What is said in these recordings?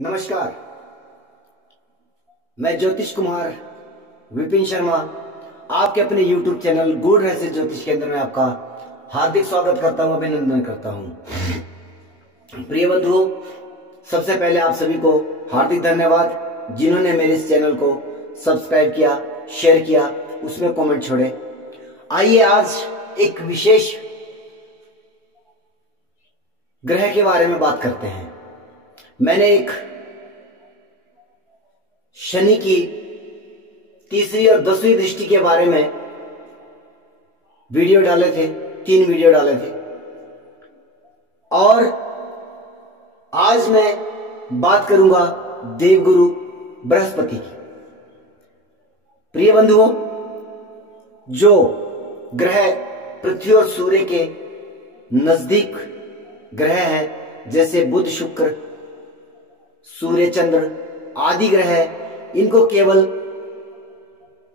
नमस्कार। मैं ज्योतिष कुमार विपिन शर्मा आपके अपने YouTube चैनल गुड रहस्य ज्योतिष केंद्र में आपका हार्दिक स्वागत करता हूं, अभिनंदन करता हूं। प्रिय बंधुओं, सबसे पहले आप सभी को हार्दिक धन्यवाद जिन्होंने मेरे इस चैनल को सब्सक्राइब किया, शेयर किया, उसमें कमेंट छोड़े। आइए आज एक विशेष ग्रह के बारे में बात करते हैं। मैंने एक शनि की तीसरी और 10वीं दृष्टि के बारे में वीडियो डाले थे, 3 वीडियो डाले थे, और आज मैं बात करूंगा देवगुरु बृहस्पति की। प्रिय बंधुओं, जो ग्रह पृथ्वी और सूर्य के नजदीक ग्रह हैं, जैसे बुध, शुक्र, सूर्य, चंद्र आदि ग्रह, इनको केवल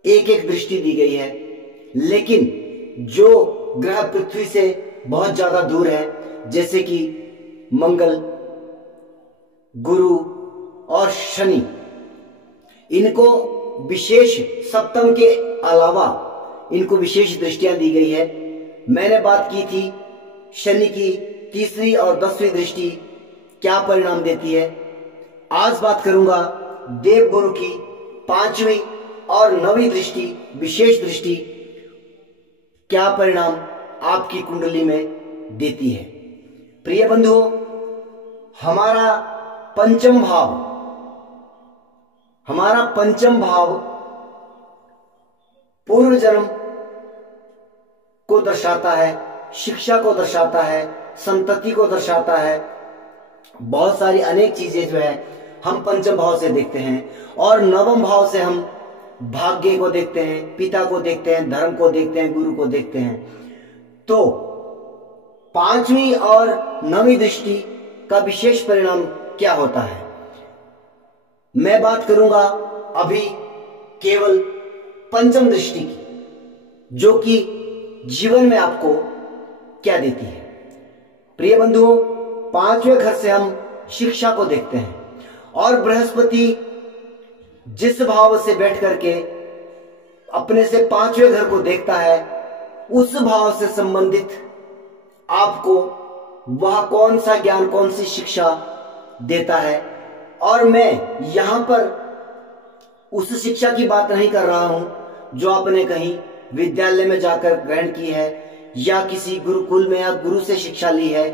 एक एक दृष्टि दी गई है। लेकिन जो ग्रह पृथ्वी से बहुत ज्यादा दूर है, जैसे कि मंगल, गुरु और शनि, इनको विशेष सप्तम के अलावा इनको विशेष दृष्टियां दी गई है। मैंने बात की थी शनि की तीसरी और 10वीं दृष्टि क्या परिणाम देती है। आज बात करूंगा देवगुरु की 5वीं और 9वीं दृष्टि, विशेष दृष्टि, क्या परिणाम आपकी कुंडली में देती है। प्रिय बंधुओं, हमारा पंचम भाव पूर्व जन्म को दर्शाता है, शिक्षा को दर्शाता है, संतति को दर्शाता है। बहुत सारी अनेक चीजें जो है हम पंचम भाव से देखते हैं, और नवम भाव से हम भाग्य को देखते हैं, पिता को देखते हैं, धर्म को देखते हैं, गुरु को देखते हैं। तो 5वीं और 9वीं दृष्टि का विशेष परिणाम क्या होता है, मैं बात करूंगा अभी केवल पंचम दृष्टि की, जो कि जीवन में आपको क्या देती है। प्रिय बंधुओं, 5वें घर से हम शिक्षा को देखते हैं, और बृहस्पति जिस भाव से बैठ करके अपने से 5वें घर को देखता है, उस भाव से संबंधित आपको वह कौन सा ज्ञान, कौन सी शिक्षा देता है। और मैं यहां पर उस शिक्षा की बात नहीं कर रहा हूं जो आपने कहीं विद्यालय में जाकर ग्रहण की है या किसी गुरुकुल में या गुरु से शिक्षा ली है।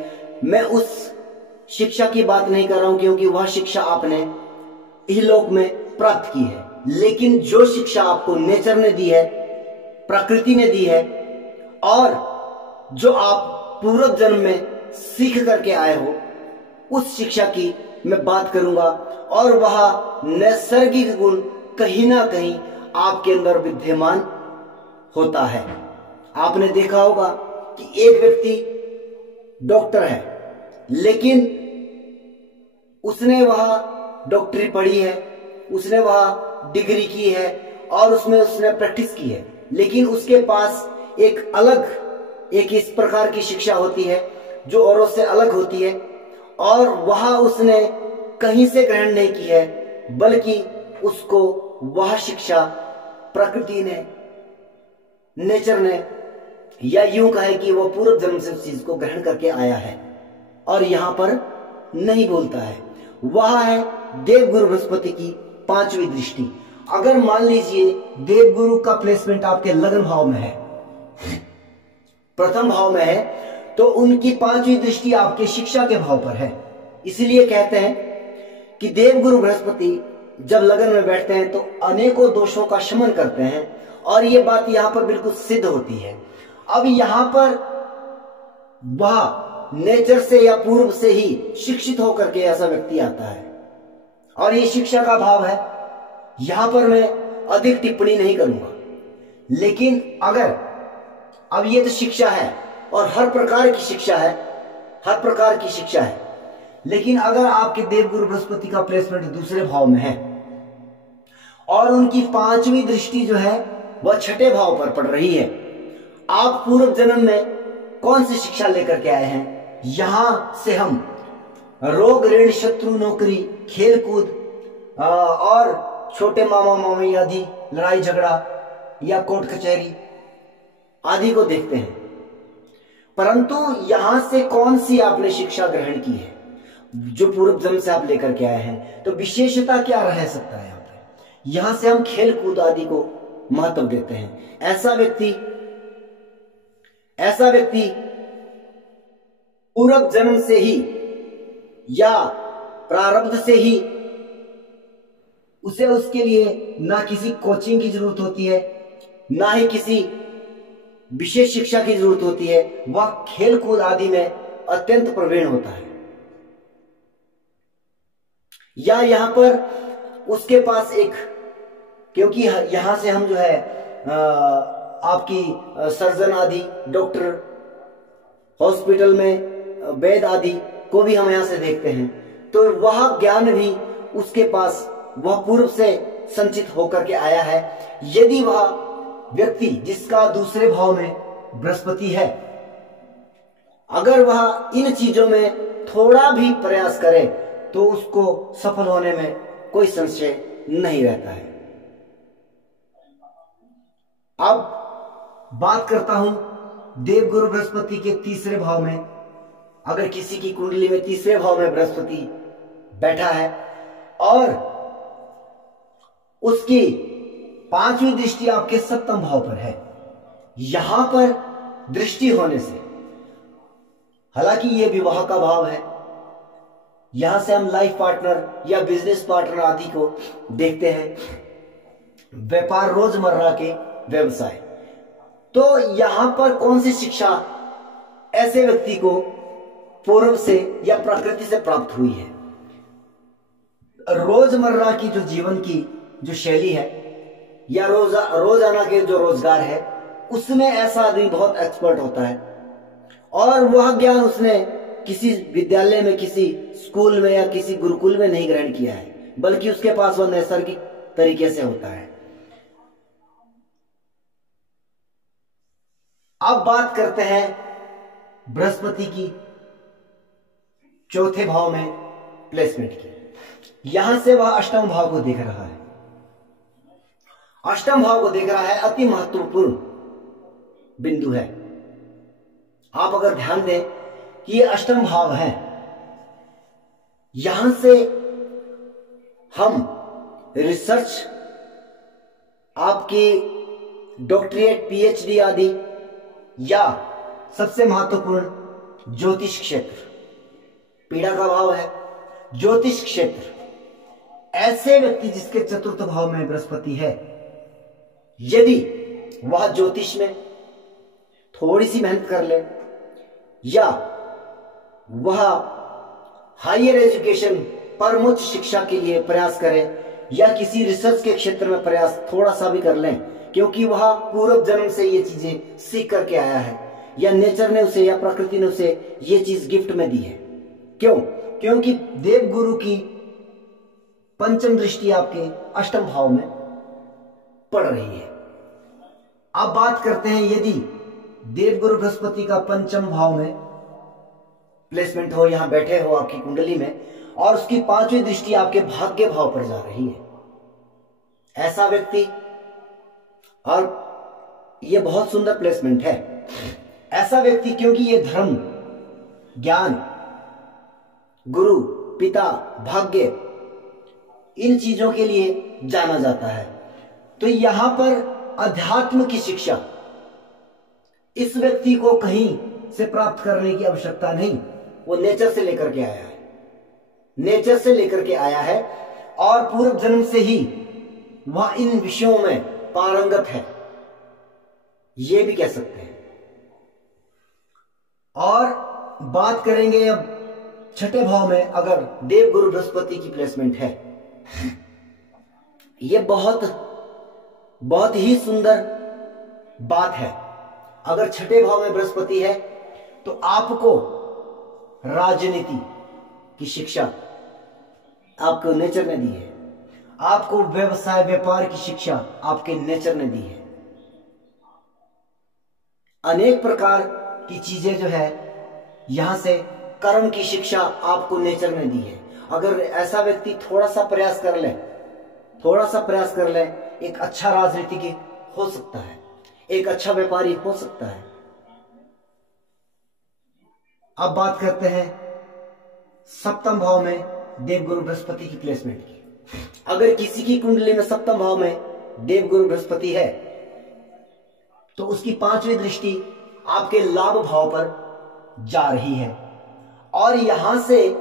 मैं उस शिक्षा की बात नहीं कर रहा हूं, क्योंकि वह शिक्षा आपने इहलोक में प्राप्त की है। लेकिन जो शिक्षा आपको नेचर ने दी है, प्रकृति ने दी है, और जो आप पूर्व जन्म में सीख करके आए हो, उस शिक्षा की मैं बात करूंगा। और वह नैसर्गिक गुण कहीं ना कहीं आपके अंदर विद्यमान होता है। आपने देखा होगा कि एक व्यक्ति डॉक्टर है, लेकिन उसने वह डॉक्टरी पढ़ी है, उसने वह डिग्री की है, और उसमें उसने प्रैक्टिस की है, लेकिन उसके पास एक इस प्रकार की शिक्षा होती है जो औरों से अलग होती है, और वह उसने कहीं से ग्रहण नहीं की है, बल्कि उसको वह शिक्षा प्रकृति ने, नेचर ने, या यूं कहे कि वह पूर्व जन्म से उस चीज को ग्रहण करके आया है और यहां पर नहीं बोलता है। वह है देवगुरु बृहस्पति की 5वीं दृष्टि। अगर मान लीजिए देवगुरु का प्लेसमेंट आपके लग्न भाव में है, प्रथम भाव में है, तो उनकी 5वीं दृष्टि आपके शिक्षा के भाव पर है। इसलिए कहते हैं कि देवगुरु बृहस्पति जब लग्न में बैठते हैं तो अनेकों दोषों का शमन करते हैं, और यह बात यहां पर बिल्कुल सिद्ध होती है। अब यहां पर वह नेचर से या पूर्व से ही शिक्षित होकर के ऐसा व्यक्ति आता है, और ये शिक्षा का भाव है। यहां पर मैं अधिक टिप्पणी नहीं करूंगा, लेकिन अगर अब ये तो शिक्षा है और हर प्रकार की शिक्षा है, लेकिन अगर आपके देवगुरु बृहस्पति का प्लेसमेंट दूसरे भाव में है और उनकी 5वीं दृष्टि जो है वह 6ठे भाव पर पड़ रही है, आप पूर्व जन्म में कौन सी शिक्षा लेकर के आए हैं, यहां से हम रोग ऋण शत्रु नौकरी खेल कूद और छोटे मामा मामी आदि लड़ाई झगड़ा या कोर्ट कचहरी आदि को देखते हैं। परंतु यहां से कौन सी आपने शिक्षा ग्रहण की है जो पूर्व जन्म से आप लेकर के आए हैं, तो विशेषता क्या रह सकता है यहाँ पे। यहां से हम खेल कूद आदि को महत्व देते हैं। ऐसा व्यक्ति पूर्व जन्म से ही या प्रारब्ध से ही उसे उसके लिए ना किसी कोचिंग की जरूरत होती है, ना ही किसी विशेष शिक्षा की जरूरत होती है। वह खेल कूद आदि में अत्यंत प्रवीण होता है, या यहां पर उसके पास एक, क्योंकि यहां से हम जो है आपकी सर्जन आदि डॉक्टर हॉस्पिटल में वैद्य आदि को भी हम यहां से देखते हैं, तो वह ज्ञान भी उसके पास वह पूर्व से संचित होकर के आया है। यदि वह व्यक्ति जिसका दूसरे भाव में बृहस्पति है, अगर वह इन चीजों में थोड़ा भी प्रयास करे तो उसको सफल होने में कोई संशय नहीं रहता है। अब बात करता हूं देवगुरु बृहस्पति के तीसरे भाव में। अगर किसी की कुंडली में तीसरे भाव में बृहस्पति बैठा है और उसकी पांचवी दृष्टि आपके सप्तम भाव पर है, यहां पर दृष्टि होने से, हालांकि यह विवाह का भाव है, यहां से हम लाइफ पार्टनर या बिजनेस पार्टनर आदि को देखते हैं, व्यापार रोजमर्रा के व्यवसाय, तो यहां पर कौन सी शिक्षा ऐसे व्यक्ति को पूर्व से या प्रकृति से प्राप्त हुई है। रोजमर्रा की जो जीवन की जो शैली है या रोजाना के जो रोजगार है, उसमें ऐसा आदमी बहुत एक्सपर्ट होता है और वह ज्ञान उसने किसी विद्यालय में, किसी स्कूल में या किसी गुरुकुल में नहीं ग्रहण किया है, बल्कि उसके पास वह नैसर्गिक तरीके से होता है। अब बात करते हैं बृहस्पति की चौथे भाव में प्लेसमेंट की। यहां से वह अष्टम भाव को देख रहा है। अष्टम भाव को देख रहा है, अति महत्वपूर्ण बिंदु है। आप अगर ध्यान दें कि ये अष्टम भाव है, यहां से हम रिसर्च, आपकी डॉक्टरेट पीएचडी आदि, या सबसे महत्वपूर्ण ज्योतिष क्षेत्र, पीड़ा का भाव है ज्योतिष क्षेत्र, ऐसे व्यक्ति जिसके चतुर्थ भाव में बृहस्पति है, यदि वह ज्योतिष में थोड़ी सी मेहनत कर ले या वह हायर एजुकेशन परमोच्च शिक्षा के लिए प्रयास करे या किसी रिसर्च के क्षेत्र में प्रयास थोड़ा सा भी कर लें, क्योंकि वह पूर्व जन्म से ये चीजें सीख करके आया है या नेचर ने उसे या प्रकृति ने उसे ये चीज गिफ्ट में दी है। क्यों? क्योंकि देवगुरु की पंचम दृष्टि आपके अष्टम भाव में पड़ रही है। अब बात करते हैं, यदि देवगुरु बृहस्पति का पंचम भाव में प्लेसमेंट हो, यहां बैठे हो आपकी कुंडली में, और उसकी पांचवी दृष्टि आपके भाग्य भाव पर जा रही है, ऐसा व्यक्ति, और यह बहुत सुंदर प्लेसमेंट है, ऐसा व्यक्ति, क्योंकि यह धर्म, ज्ञान, गुरु, पिता, भाग्य, इन चीजों के लिए जाना जाता है, तो यहां पर अध्यात्म की शिक्षा इस व्यक्ति को कहीं से प्राप्त करने की आवश्यकता नहीं, वो नेचर से लेकर के आया है, नेचर से लेकर के आया है, और पूर्व जन्म से ही वह इन विषयों में पारंगत है, ये भी कह सकते हैं। और बात करेंगे अब छठे भाव में, अगर देवगुरु बृहस्पति की प्लेसमेंट है, यह बहुत ही सुंदर बात है। अगर छठे भाव में बृहस्पति है तो आपको राजनीति की शिक्षा आपको नेचर ने दी है, आपको व्यवसाय व्यापार की शिक्षा आपके नेचर ने दी है। अनेक प्रकार की चीजें जो है यहां से कर्म की शिक्षा आपको नेचर ने दी है। अगर ऐसा व्यक्ति थोड़ा सा प्रयास कर ले, एक अच्छा राजनीतिज्ञ हो सकता है, एक अच्छा व्यापारी हो सकता है। अब बात करते हैं सप्तम भाव में देवगुरु बृहस्पति की प्लेसमेंट की। अगर किसी की कुंडली में सप्तम भाव में देवगुरु बृहस्पति है तो उसकी 5वीं दृष्टि आपके लाभ भाव पर जा रही है, और यहां से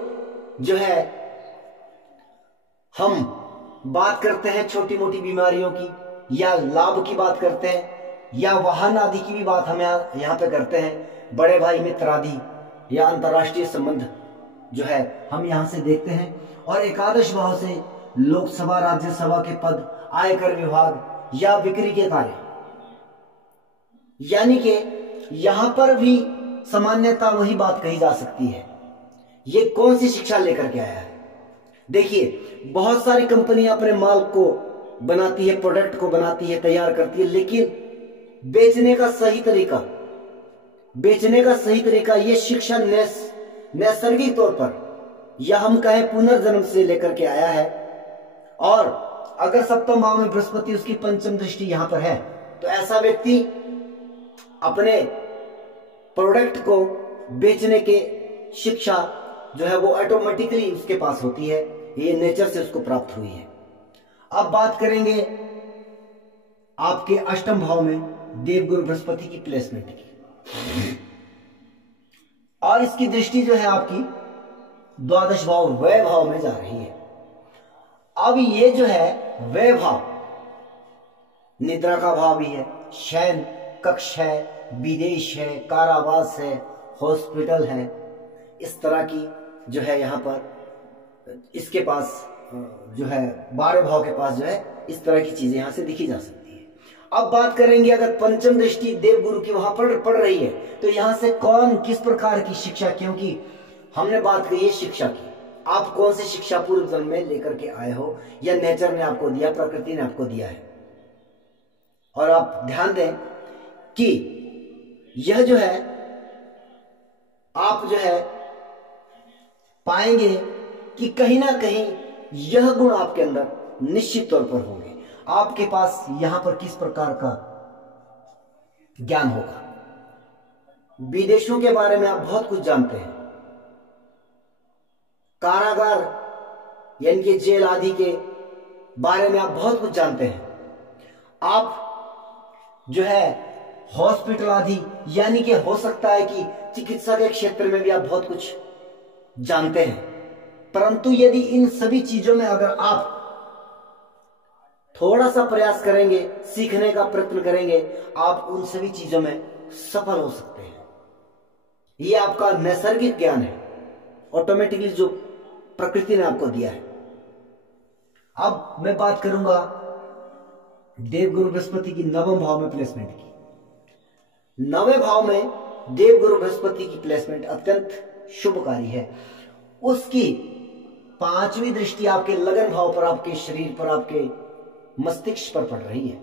जो है हम बात करते हैं छोटी मोटी बीमारियों की, या लाभ की बात करते हैं, या वाहन आदि की भी बात हम यहाँ पे करते हैं, बड़े भाई मित्र आदि या अंतर्राष्ट्रीय संबंध जो है हम यहां से देखते हैं। और एकादश भाव से लोकसभा राज्यसभा के पद, आयकर विभाग या बिक्री के कार्य, यानी कि यहां पर भी सामान्यता वही बात कही जा सकती है। ये कौन सी शिक्षा लेकर के आया है? देखिए, बहुत सारी कंपनियां अपने माल को बनाती है, प्रोडक्ट को बनाती है, तैयार करती है, लेकिन बेचने का सही तरीका ये शिक्षा नैसर्गिक तौर पर या हम कहें पुनर्जन्म से लेकर के आया है। और अगर सप्तम भाव में बृहस्पति, उसकी 5वीं दृष्टि यहां पर है, तो ऐसा व्यक्ति अपने प्रोडक्ट को बेचने के शिक्षा जो है वो ऑटोमेटिकली उसके पास होती है, ये नेचर से उसको प्राप्त हुई है। अब बात करेंगे आपके अष्टम भाव में देवगुरु बृहस्पति की प्लेसमेंट की, और इसकी दृष्टि जो है आपकी द्वादश भाव व्यय भाव में जा रही है। अब ये जो है व्यय भाव निद्रा का भाव भी है, शयन कक्ष है, विदेश है, कारावास है, हॉस्पिटल है, इस तरह की जो है यहाँ पर इसके पास जो है 12 भाव के पास जो है इस तरह की चीजें यहां से दिखी जा सकती है। अब बात करेंगे अगर 5वीं दृष्टि देवगुरु की वहां पर पड़ रही है तो यहां से कौन किस प्रकार की शिक्षा, क्योंकि हमने बात करी है शिक्षा की, आप कौन सी शिक्षा पूर्व जन्म में लेकर के आए हो या नेचर ने आपको दिया, प्रकृति ने आपको दिया है। और आप ध्यान दें कि यह जो है आप जो है पाएंगे कि कहीं ना कहीं यह गुण आपके अंदर निश्चित तौर पर होंगे। आपके पास यहां पर किस प्रकार का ज्ञान होगा, विदेशों के बारे में आप बहुत कुछ जानते हैं, कारागार यानी कि जेल आदि के बारे में आप बहुत कुछ जानते हैं, आप जो है हॉस्पिटल आदि यानी कि हो सकता है कि चिकित्सा के क्षेत्र में भी आप बहुत कुछ जानते हैं। परंतु यदि इन सभी चीजों में अगर आप थोड़ा सा प्रयास करेंगे, सीखने का प्रयत्न करेंगे, आप उन सभी चीजों में सफल हो सकते हैं। यह आपका नैसर्गिक ज्ञान है, ऑटोमेटिकली जो प्रकृति ने आपको दिया है। अब मैं बात करूंगा देवगुरु बृहस्पति की 9वें भाव में प्लेसमेंट की। 9वें भाव में देवगुरु बृहस्पति की प्लेसमेंट अत्यंत शुभकारी है। उसकी 5वीं दृष्टि आपके लगन भाव पर, आपके शरीर पर, आपके मस्तिष्क पर पड़ रही है।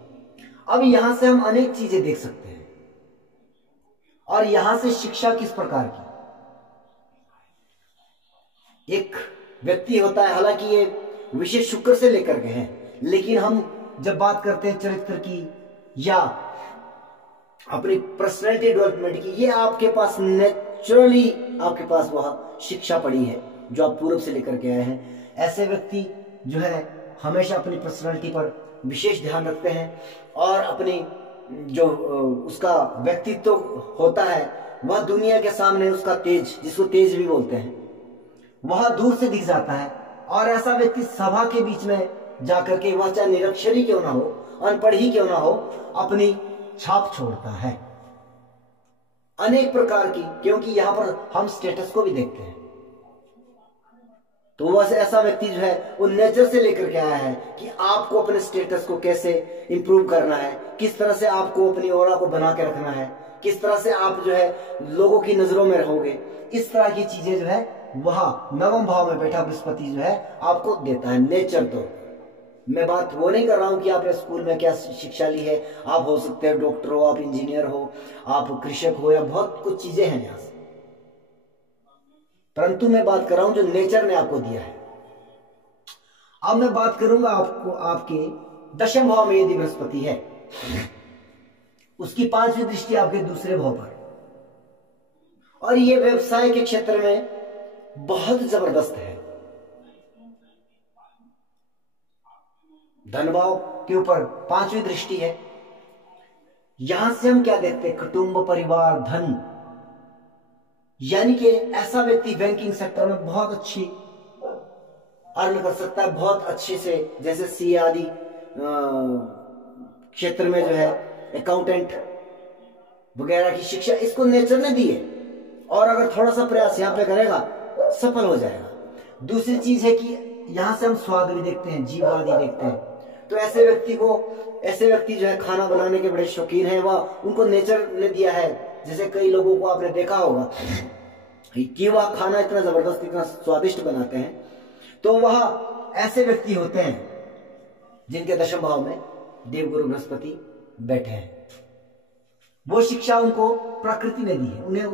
अब यहां से हम अनेक चीजें देख सकते हैं, और यहां से शिक्षा किस प्रकार की, एक व्यक्ति होता है, हालांकि ये विषय शुक्र से लेकर के हैं, लेकिन हम जब बात करते हैं चरित्र की या अपनी पर्सनैलिटी डेवलपमेंट की, ये आपके पास नेचुरली आपके पास वह शिक्षा पड़ी है जो आप पूर्व से लेकर के आए हैं। ऐसे व्यक्ति जो है हमेशा अपनी पर्सनैलिटी पर विशेष ध्यान रखते हैं, और अपनी जो उसका व्यक्तित्व होता है वह दुनिया के सामने उसका तेज, जिसको तेज भी बोलते हैं, वह दूर से दिख जाता है। और ऐसा व्यक्ति सभा के बीच में जाकर के, वह चाहे निरक्षर ही क्यों ना हो, अनपढ़ ही क्यों ना हो, अपनी छाप छोड़ता है अनेक प्रकार की, क्योंकि यहां पर हम स्टेटस को भी देखते हैं। तो वैसे ऐसा व्यक्ति जो है वो नेचर से लेकर के आया है कि आपको अपने स्टेटस को कैसे इंप्रूव करना है, किस तरह से आपको अपनी ऑरा को बना के रखना है, किस तरह से आप जो है लोगों की नजरों में रहोगे, इस तरह की चीजें जो है वह 9वें भाव में बैठा बृहस्पति जो है आपको देता है नेचर। तो मैं बात वो नहीं कर रहा हूं कि आपने स्कूल में क्या शिक्षा ली है, आप हो सकते हैं डॉक्टर हो, आप इंजीनियर हो, आप कृषक हो, या बहुत कुछ चीजें हैं यहां से। परंतु मैं बात कर रहा हूं जो नेचर ने आपको दिया है। अब मैं बात करूंगा आपको आपके दशम भाव में यदि बृहस्पति है, उसकी 5वीं दृष्टि आपके दूसरे भाव पर, और ये व्यवसाय के क्षेत्र में बहुत जबरदस्त है। धन भाव के ऊपर 5वीं दृष्टि है। यहां से हम क्या देखते हैं, कुटुंब, परिवार, धन, यानी कि ऐसा व्यक्ति बैंकिंग सेक्टर में बहुत अच्छी अर्न कर सकता है, बहुत अच्छे से, जैसे सीए आदि क्षेत्र में जो है अकाउंटेंट वगैरह की शिक्षा इसको नेचर ने दी है, और अगर थोड़ा सा प्रयास यहां पे करेगा सफल हो जाएगा। दूसरी चीज है कि यहां से हम स्वाद भी देखते हैं, जीव आदि देखते हैं, तो ऐसे व्यक्ति जो है खाना बनाने के बड़े शौकीन है, वह उनको नेचर ने दिया है। जैसे कई लोगों को आपने देखा होगा कि वह खाना इतना जबरदस्त, इतना स्वादिष्ट बनाते हैं, तो वह ऐसे व्यक्ति होते हैं जिनके दशम भाव में देवगुरु बृहस्पति बैठे हैं। वो शिक्षा उनको प्रकृति ने दी है, उन्हें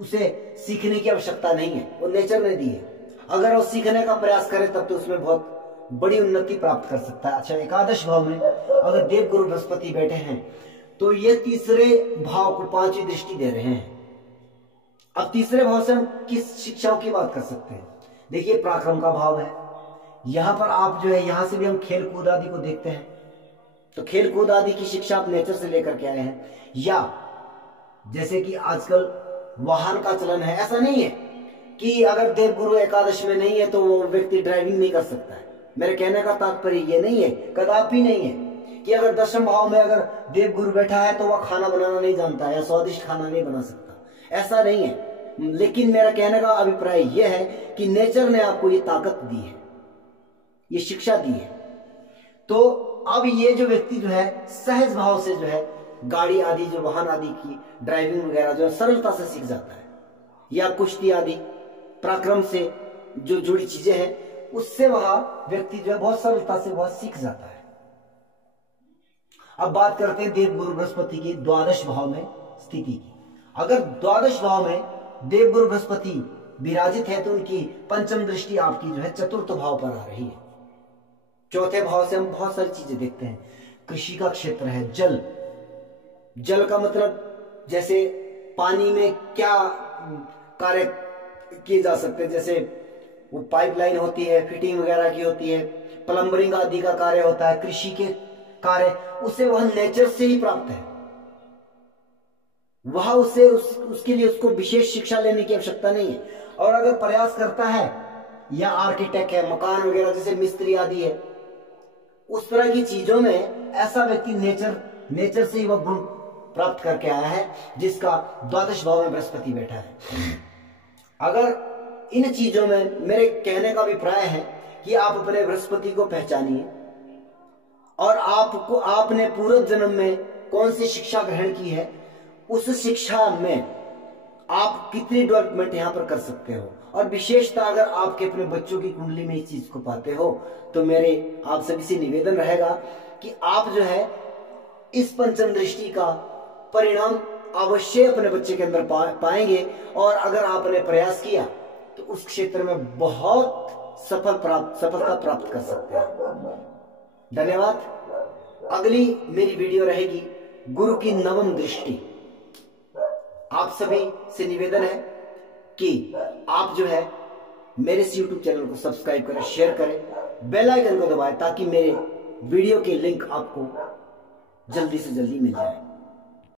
उसे सीखने की आवश्यकता नहीं है, वो नेचर ने दी है। अगर वो सीखने का प्रयास करे तब तो उसमें बहुत बड़ी उन्नति प्राप्त कर सकता है। अच्छा, एकादश भाव में अगर देवगुरु बृहस्पति बैठे हैं तो ये तीसरे भाव को 5वीं दृष्टि दे रहे हैं। अब तीसरे भाव से हम किस शिक्षाओं की बात कर सकते हैं? देखिए, पराक्रम का भाव है। यहां पर आप जो है, यहां से भी हम खेल कूद आदि को देखते हैं, तो खेल कूद आदि की शिक्षा आप नेचर से लेकर के आए हैं। या जैसे कि आजकल वाहन का चलन है, ऐसा नहीं है कि अगर देवगुरु एकादश में नहीं है तो वो व्यक्ति ड्राइविंग नहीं कर सकता है। मेरे कहने का तात्पर्य ये नहीं है, कदापि नहीं है कि अगर दशम भाव में अगर देवगुरु बैठा है तो वह खाना बनाना नहीं जानता है या स्वादिष्ट खाना नहीं बना सकता, ऐसा नहीं है। लेकिन मेरा कहने का अभिप्राय यह है कि नेचर ने आपको ये ताकत दी है, ये शिक्षा दी है। तो अब ये जो व्यक्ति जो है सहज भाव से जो है गाड़ी आदि, जो वाहन आदि की ड्राइविंग वगैरह जो है सरलता से सीख जाता है, या कुश्ती आदि पराक्रम से जो जुड़ी चीजें हैं उससे वह व्यक्ति जो है बहुत सरलता से वह सीख जाता है। अब बात करते हैं देवगुरु बृहस्पति की द्वादश भाव में स्थिति की। अगर द्वादश भाव में देवगुरु बृहस्पति विराजित है तो उनकी 5वीं दृष्टि आपकी जो है 4th भाव पर आ रही है। 4थे भाव से हम बहुत सारी चीजें देखते हैं। कृषि का क्षेत्र है, जल का मतलब जैसे पानी में क्या कार्य किए जा सकते हैं, जैसे वो पाइपलाइन होती है, फिटिंग वगैरह की होती है, प्लम्बरिंग आदि का कार्य होता है, कृषि के कार्य, उसे वह नेचर से ही प्राप्त है। वह उसके लिए उसको विशेष शिक्षा लेने की आवश्यकता नहीं है। और अगर प्रयास करता है, या आर्किटेक्ट है, मकान वगैरह जैसे मिस्त्री आदि है, उस तरह की चीजों में ऐसा व्यक्ति नेचर से ही वह गुण प्राप्त करके आया है, जिसका द्वादश भाव में बृहस्पति बैठा है। अगर इन चीजों में मेरे कहने का अभिप्राय है कि आप अपने बृहस्पति को पहचानिए, और आपने पूर्व जन्म में कौन सी शिक्षा ग्रहण की है, उस शिक्षा में आप कितनी डेवलपमेंट यहां पर कर सकते हो। और विशेषतः अगर आपके अपने बच्चों की कुंडली में इस चीज को पाते हो तो मेरे आप सभी से निवेदन रहेगा कि आप जो है इस 5वीं दृष्टि का परिणाम अवश्य अपने बच्चे के अंदर पाएंगे। और अगर आपने प्रयास किया तो उस क्षेत्र में बहुत सफलता प्राप्त कर सकते हैं। धन्यवाद। अगली मेरी वीडियो रहेगी गुरु की 9वीं दृष्टि। आप सभी से निवेदन है कि आप जो है मेरे इस YouTube चैनल को सब्सक्राइब करें, शेयर करें, बेल आइकन को दबाएं ताकि मेरे वीडियो के लिंक आपको जल्दी से जल्दी मिल जाए।